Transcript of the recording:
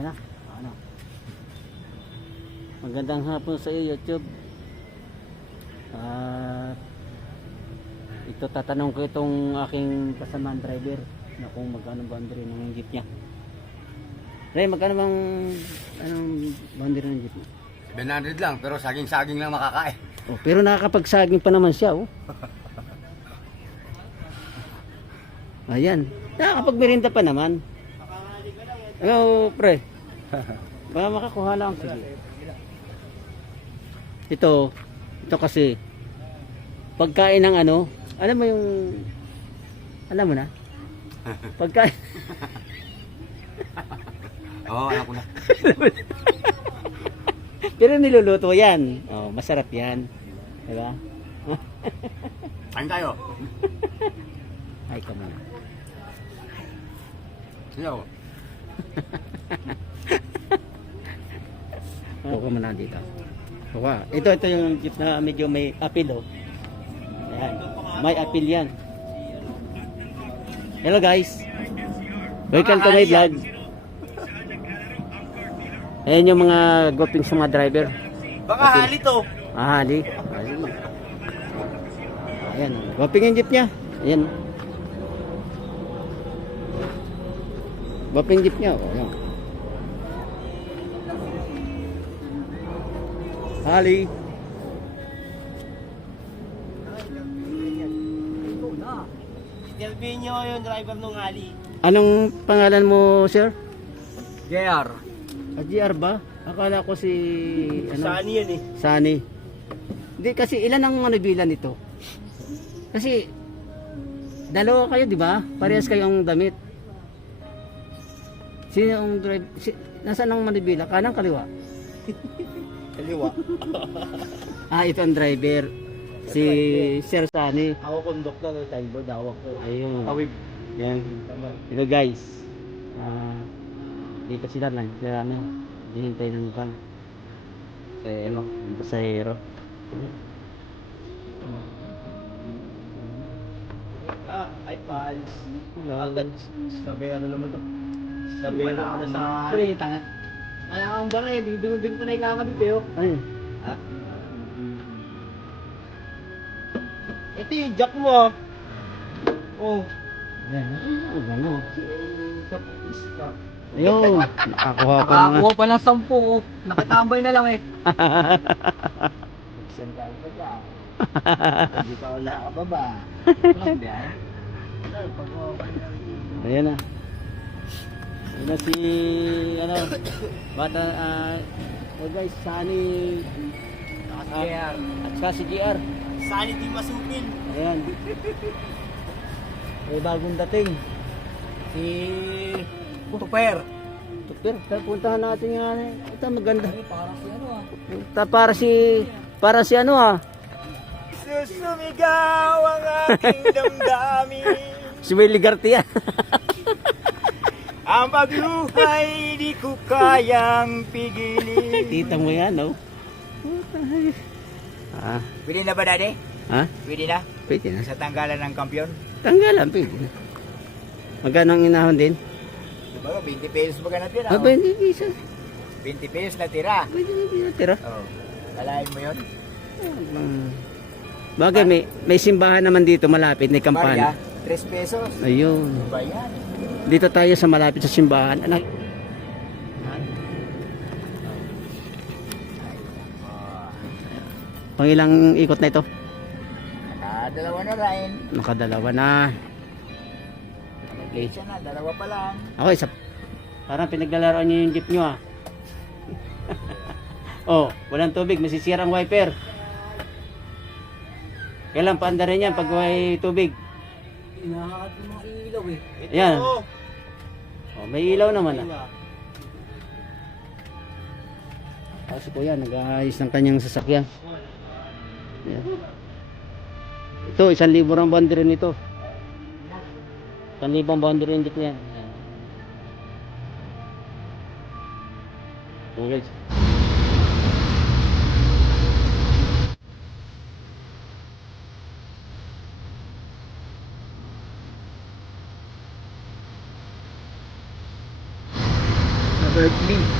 Ayan na. Ano? Magandang hapon sa iyo, YouTube. Ito tatanong ko itong aking kasamaan driver na kung magkano boundary ng jeep niya. Ray, magkano bang anong boundary ng jeep niya? 700 lang, pero saging-saging lang makakain. Oh, pero nakakapagsaging pa naman siya, oh. Ayan. Nakakapagmerinda pa naman. Hello, pre. Baka makakuha lang. Sige. Ito kasi pagkain ng ano, alam mo yung alam mo na? Pagkain. Oo, alam ko na. Pero niluluto yan. Oh, masarap yan. Diba? Kain tayo. Ay, ka muna. Siyaw. Huwag ka muna dito. Huwag. Ito yung jeep na medyo may appeal, oh. Ayan. May appeal yan. Hello guys. Welcome to my vlog. Ayan yung mga goping sa mga driver. Baka hali to. Hali. Ayan. Goping yung jeep niya. Ayan. Goping jeep niya. Oh, ayan. Hali. Silvin nyo yung driver nung Ali. Anong pangalan mo, sir? JR. GR ba? Akala ko si Sani yan eh. Sani. Hindi kasi ilan ang manibila nito? Kasi dalawa kayo, di ba? Parehas kayong damit. Sino ang drive? Nasaan ang manibila? Kanang kaliwa? Kaliwa. Ito ang driver. Si Sir Sani. Ako konduktor ng time hawak ko. Ayun. Awig. Yan. Ito guys. Dito sila lang. Sila ano. Hinihintay ng van. Ano? Yung pasahero. Ay pals. Agad. Sabi ano naman to. Sabi ano na sa... Pre, tanga. Ay ang bangay. Dudung ko na ikakabit eh. Ay. Ito yung jack mo ah. Oh. Yan. Ano? Ayun. Nakakuha pa naman. Nakakuha pa ng 10 oh. Nakatambay na lang eh. Saan ka ba ba? Hindi pa wala ka ba ba? Ayan na. Ayan na si ano bata guys, Sani JR. at saka si GR. Sani di masupin. Ayan. May bagong dating. Si Tuper. Super, puntahan natin nga. Ito maganda. Para si ano ah. Para si ano ah. Susumigaw ang aking damdamin. Si Willie Garcia. Ang pagluhay di ko kayang pigilin. Kita mo yan, no? Pwede na ba daddy? Ha? Pwede na? Pwede na. Sa tanggalan ng kampiyon? Tanggalan, pwede na. Magkano ang inahon din? Diba 20 pesos ba ka natira? Ah, 20 pesos. 20 pesos natira. Pwede na tira. Oh. Kalahin mo yun? Bagay, may simbahan naman dito malapit, may kampanya. Barya, 3 pesos. Ayun. Diba yan? Dito tayo sa malapit sa simbahan. Anak. Pangilang ikot na ito? Nakadalawa na rin. Nakadalawa na. Okay. Siya na, dalawa pa lang. Okay, parang pinaglalaroan niyo yung jeep niyo ah. Oh, walang tubig, masisira ang wiper. Kailan paandarin yan pag may tubig? Inahaat yung mga ilaw eh. Ito. Yan. Oh, may ilaw naman ah. Kasi kuya, nag-aayos ng kanyang sasakyan. Yan. Ito, 1,000 ang boundary nito. 1,000 ang boundary nito yan. Okay. Berkeley.